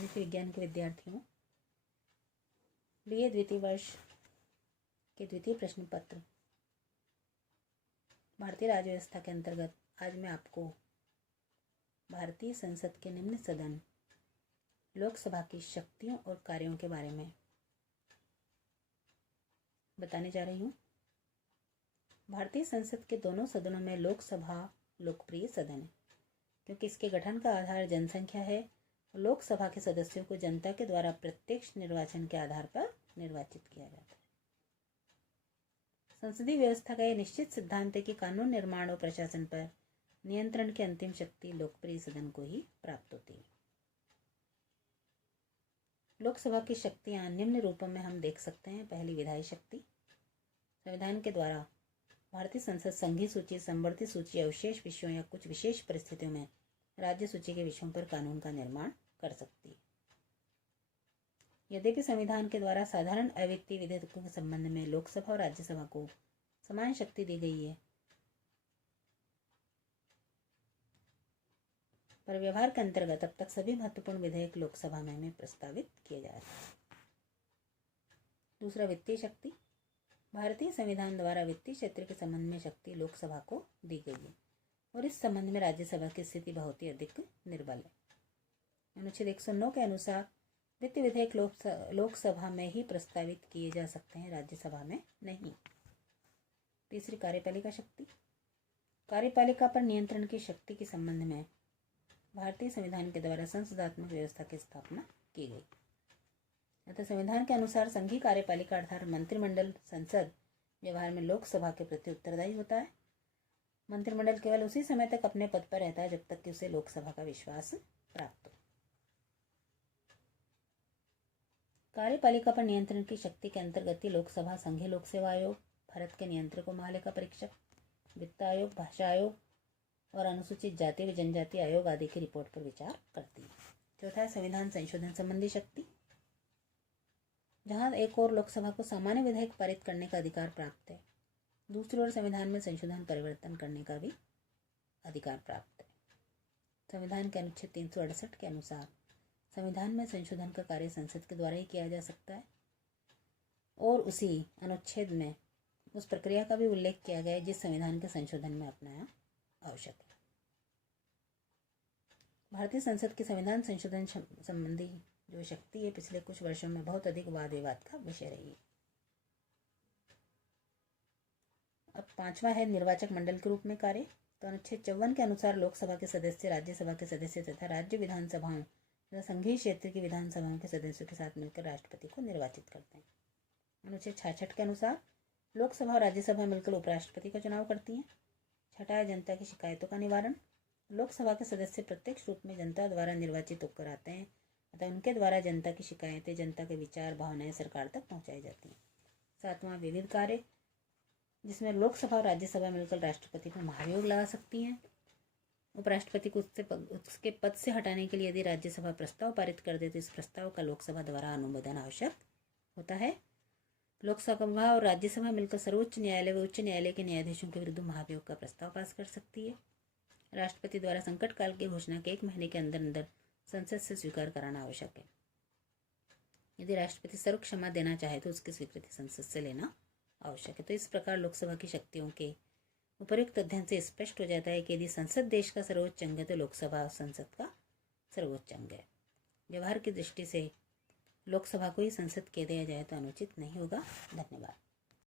राजनीति विज्ञान के विद्यार्थियों, BA द्वितीय वर्ष के द्वितीय प्रश्न पत्र भारतीय राज्य व्यवस्था के अंतर्गत आज मैं आपको भारतीय संसद के निम्न सदन लोकसभा की शक्तियों और कार्यों के बारे में बताने जा रही हूँ। भारतीय संसद के दोनों सदनों में लोकसभा लोकप्रिय सदन है क्योंकि इसके गठन का आधार जनसंख्या है। लोकसभा के सदस्यों को जनता के द्वारा प्रत्यक्ष निर्वाचन के आधार पर निर्वाचित किया जाता है। संसदीय व्यवस्था का यह निश्चित सिद्धांत है कि कानून निर्माण और प्रशासन पर नियंत्रण की अंतिम शक्ति लोकप्रिय सदन को ही प्राप्त होती है। लोकसभा की शक्तियां निम्न रूपों में हम देख सकते हैं। पहली, विधायी शक्ति। संविधान के द्वारा भारतीय संसद संघीय सूची, संवर्धित सूची या विशेष विषयों या कुछ विशेष परिस्थितियों में राज्य सूची के विषयों पर कानून का निर्माण कर सकती है। यद्यपि संविधान के द्वारा साधारण अवित्तीय विधेयकों के संबंध में लोकसभा और राज्यसभा को समान शक्ति दी गई है, पर व्यवहार के अंतर्गत अब तक सभी महत्वपूर्ण विधेयक लोकसभा में प्रस्तावित किए जा रहे हैं। दूसरा, वित्तीय शक्ति। भारतीय संविधान द्वारा वित्तीय क्षेत्र के संबंध में शक्ति लोकसभा को दी गई है और इस संबंध में राज्यसभा की स्थिति बहुत ही अधिक निर्बल है। अनुच्छेद 109 के अनुसार वित्त विधेयक लोकसभा में ही प्रस्तावित किए जा सकते हैं, राज्यसभा में नहीं। तीसरी, कार्यपालिका शक्ति। कार्यपालिका पर नियंत्रण की शक्ति के संबंध में भारतीय संविधान के द्वारा संसदात्मक व्यवस्था की स्थापना की गई। अतः संविधान के अनुसार संघीय कार्यपालिका अर्थात मंत्रिमंडल, संसद व्यवहार में लोकसभा के प्रति उत्तरदायी होता है। मंत्रिमंडल केवल उसी समय तक अपने पद पर रहता है जब तक कि उसे लोकसभा का विश्वास प्राप्त हो। कार्यपालिका पर नियंत्रण की शक्ति के अंतर्गत लोकसभा संघीय लोक सेवा आयोग, भारत के नियंत्रकों महालेखा परीक्षक, वित्त आयोग, भाषा आयोग और अनुसूचित जाति व जनजाति आयोग आदि की रिपोर्ट पर विचार करती है। चौथा है संविधान संशोधन संबंधी शक्ति। जहां एक ओर लोकसभा को सामान्य विधेयक पारित करने का अधिकार प्राप्त है, दूसरी ओर संविधान में संशोधन परिवर्तन करने का भी अधिकार प्राप्त है। संविधान के अनुच्छेद 368 के अनुसार संविधान में संशोधन का कार्य संसद के द्वारा ही किया जा सकता है और उसी अनुच्छेद में उस प्रक्रिया का भी उल्लेख किया गया है जिस संविधान के संशोधन में अपनाया आवश्यक है। भारतीय संसद की संविधान संशोधन संबंधी जो शक्ति है पिछले कुछ वर्षों में बहुत अधिक वाद विवाद का विषय रही है। अब पांचवा है निर्वाचक मंडल के रूप में कार्य। तो अनुच्छेद 54 के अनुसार लोकसभा के सदस्य राज्यसभा के सदस्य तथा राज्य विधानसभाओं तथा संघीय क्षेत्र की विधानसभाओं के सदस्यों के साथ मिलकर राष्ट्रपति को निर्वाचित करते हैं। अनुच्छेद 66 के अनुसार लोकसभा और राज्यसभा मिलकर उपराष्ट्रपति का चुनाव करती हैं। छठा है जनता की शिकायतों का निवारण। लोकसभा के सदस्य प्रत्यक्ष रूप में जनता द्वारा निर्वाचित होकर आते हैं अतः उनके द्वारा जनता की शिकायतें, जनता के विचार, भावनाएं सरकार तक पहुंचाई जाती हैं। सातवां, विविध कार्य, जिसमें लोकसभा और राज्यसभा मिलकर राष्ट्रपति पर महाभियोग लगा सकती हैं। उपराष्ट्रपति को उसके पद से हटाने के लिए यदि राज्यसभा प्रस्ताव पारित कर दे तो इस प्रस्ताव का लोकसभा द्वारा अनुमोदन आवश्यक होता है। लोकसभा और राज्यसभा मिलकर सर्वोच्च न्यायालय व उच्च न्यायालय के न्यायाधीशों के विरुद्ध महाभियोग का प्रस्ताव पास कर सकती है। राष्ट्रपति द्वारा संकट काल की घोषणा के 1 महीने के अंदर अंदर संसद से स्वीकार कराना आवश्यक है। यदि राष्ट्रपति सर्व क्षमा देना चाहे तो उसकी स्वीकृति संसद से लेना आवश्यक है। तो इस प्रकार लोकसभा की शक्तियों के उपर्युक्त अध्ययन से स्पष्ट हो जाता है कि यदि संसद देश का सर्वोच्च अंग है तो लोकसभा संसद का सर्वोच्च अंग है। व्यवहार की दृष्टि से लोकसभा को ही संसद कह दिया जाए तो अनुचित नहीं होगा। धन्यवाद।